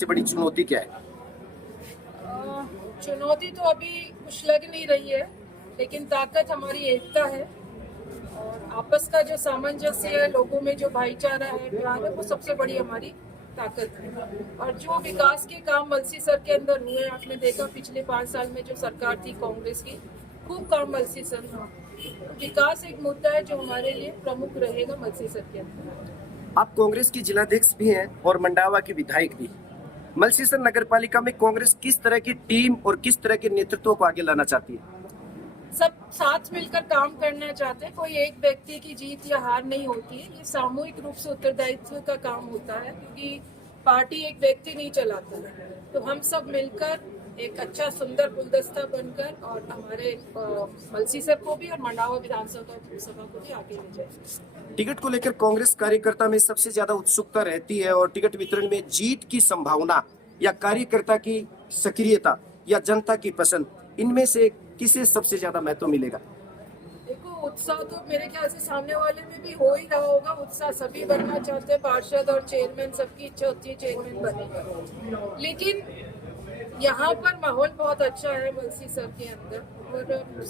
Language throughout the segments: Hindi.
सबसे बड़ी चुनौती क्या है? चुनौती तो अभी कुछ लग नहीं रही है, लेकिन ताकत हमारी एकता है और आपस का जो सामंजस्य है, लोगों में जो भाईचारा है, प्यार है, वो सबसे बड़ी हमारी ताकत है। और जो विकास के काम मलसी सर के अंदर हुए, आपने देखा पिछले 5 साल में जो सरकार थी कांग्रेस की, खूब काम मलसी सर हुआ। तो विकास एक मुद्दा है जो हमारे लिए प्रमुख रहेगा मलसी सर के अंदर। आप कांग्रेस की जिलाध्यक्ष भी हैं और मंडावा की विधायक भी। मलसीसर नगर पालिका में कांग्रेस किस तरह की टीम और किस तरह के नेतृत्व को आगे लाना चाहती है? सब साथ मिलकर काम करना चाहते हैं। कोई एक व्यक्ति की जीत या हार नहीं होती है, ये सामूहिक रूप से उत्तरदायित्व का काम होता है, क्योंकि पार्टी एक व्यक्ति नहीं चलाता है। तो हम सब मिलकर एक अच्छा सुंदर गुलदस्ता बनकर और हमारे मलसी सर को भी और मंडावा विधानसभा को भी आगे ले जाए। टिकट को लेकर कांग्रेस कार्यकर्ता में सबसे ज्यादा उत्सुकता रहती है और टिकट वितरण में जीत की संभावना या कार्यकर्ता की सक्रियता या जनता की पसंद, इनमें से किसे सबसे ज्यादा महत्व मिलेगा? देखो, उत्साह तो मेरे ख्याल से सामने वाले में भी हो ही रहा होगा। उत्साह सभी बनना चाहते हैं, पार्षद और चेयरमैन, सबकी इच्छा होती है चेयरमैन बनेगा। लेकिन यहाँ पर माहौल बहुत अच्छा है मलसी सर के अंदर, और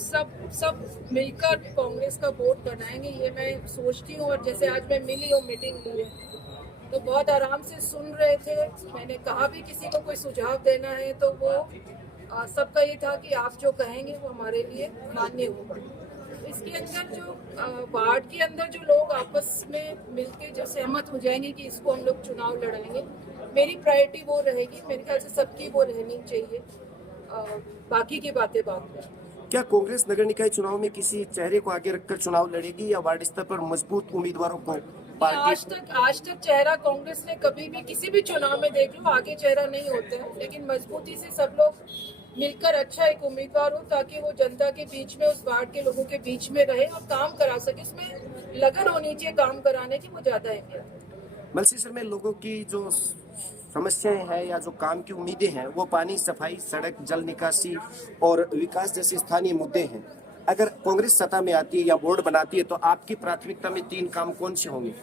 सब मिलकर कांग्रेस का वोट बनाएंगे, ये मैं सोचती हूँ। और जैसे आज मैं मिली हूँ, मीटिंग ली है, तो बहुत आराम से सुन रहे थे। मैंने कहा भी किसी को कोई सुझाव देना है तो वो सबका ये था कि आप जो कहेंगे वो हमारे लिए मान्य होगा। इसके अंदर जो वार्ड के अंदर जो लोग आपस में मिलके जो सहमत हो जाएंगे कि इसको हम लोग चुनाव लड़ाएंगे, मेरी प्रायोरिटी वो रहेगी। मेरे ख्याल से सबकी वो रहनी चाहिए। बाकी की बातें बाद में। क्या कांग्रेस नगर निकाय चुनाव में किसी चेहरे को आगे रखकर चुनाव लड़ेगी या वार्ड स्तर पर मजबूत उम्मीदवारों को पार्टी? आज तक चेहरा कांग्रेस ने कभी भी किसी भी चुनाव में देख लो, आगे चेहरा नहीं होता है, लेकिन मजबूती से सब लोग मिलकर अच्छा एक उम्मीदवार हो, ताकि वो जनता के बीच में, उस वार्ड के लोगों के बीच में रहे और काम करा सके। उसमें लगन होनी चाहिए काम कराने की, वो ज्यादा अहमियत। मलसीसर में लोगों की जो समस्याएं हैं या जो काम की उम्मीदें हैं, वो पानी, सफाई, सड़क, जल निकासी और विकास जैसे स्थानीय मुद्दे हैं। अगर कांग्रेस सत्ता में आती है या बोर्ड बनाती है तो आपकी प्राथमिकता में 3 काम कौन से होंगे?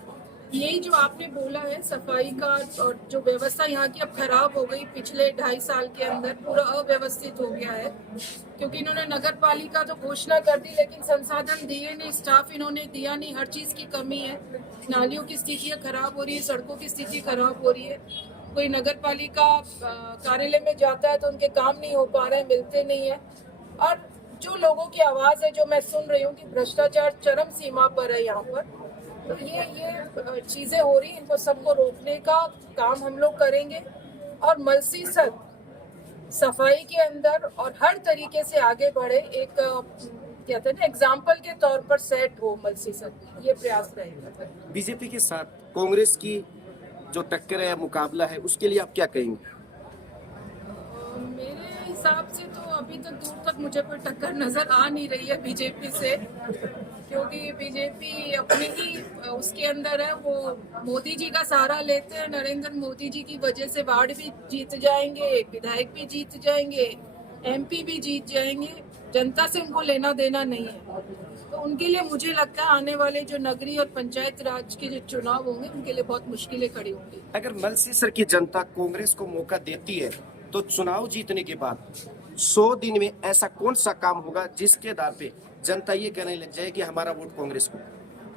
यही जो आपने बोला है सफाई का, और जो व्यवस्था यहाँ की अब खराब हो गई पिछले 2.5 साल के अंदर, पूरा अव्यवस्थित हो गया है। क्योंकि इन्होंने नगर पालिका तो घोषणा कर दी, लेकिन संसाधन दिए नहीं, स्टाफ इन्होंने दिया नहीं, हर चीज की कमी है। नालियों की स्थितियाँ खराब हो रही है, सड़कों की स्थिति खराब हो रही है। कोई नगर पालिका कार्यालय में जाता है तो उनके काम नहीं हो पा रहे हैं, मिलते नहीं है। और जो लोगों की आवाज है, जो मैं सुन रही हूँ कि भ्रष्टाचार चरम सीमा पर है यहाँ पर, तो ये चीजें हो रही, इनको सबको रोकने का काम हम लोग करेंगे। और मलसी सर सफाई के अंदर और हर तरीके से आगे बढ़े, एक कहते हैं ना, एग्जाम्पल के तौर पर सेट हो मलसी सर, ये प्रयास रहेगा। बीजेपी के साथ कांग्रेस की जो टक्कर है या मुकाबला है, उसके लिए आप क्या कहेंगे? मेरे हिसाब से तो अभी तक दूर तक मुझे कोई टक्कर नजर आ नहीं रही है बीजेपी से, क्योंकि बीजेपी अपनी ही उसके अंदर है। वो मोदी जी का सहारा लेते हैं, नरेंद्र मोदी जी की वजह से वार्ड भी जीत जाएंगे, विधायक भी जीत जाएंगे, एमपी भी जीत जाएंगे। जनता से उनको लेना देना नहीं है। तो उनके लिए मुझे लगता है आने वाले जो नगरीय और पंचायत राज के जो चुनाव होंगे, उनके लिए बहुत मुश्किलें खड़ी होंगी। अगर मलसीसर की जनता कांग्रेस को मौका देती है तो चुनाव जीतने के बाद 100 दिन में ऐसा कौन सा काम होगा जिसके आधार पे जनता ये कहने लग जाए कि हमारा वोट कांग्रेस को?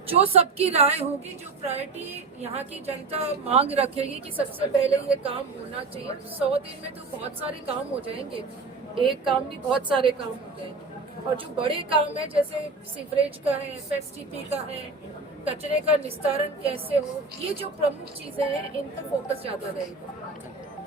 जो सबकी राय होगी, जो प्रायोरिटी यहाँ की जनता मांग रखेगी कि सबसे पहले ये काम होना चाहिए। 100 दिन में तो बहुत सारे काम हो जाएंगे, एक काम नहीं, बहुत सारे काम हो जाएंगे। और जो बड़े काम है, जैसे सीवरेज का है, एफएसटीपी का है, कचरे का निस्तारण कैसे हो, ये जो प्रमुख चीजें हैं, इन पर फोकस ज्यादा रहेगा।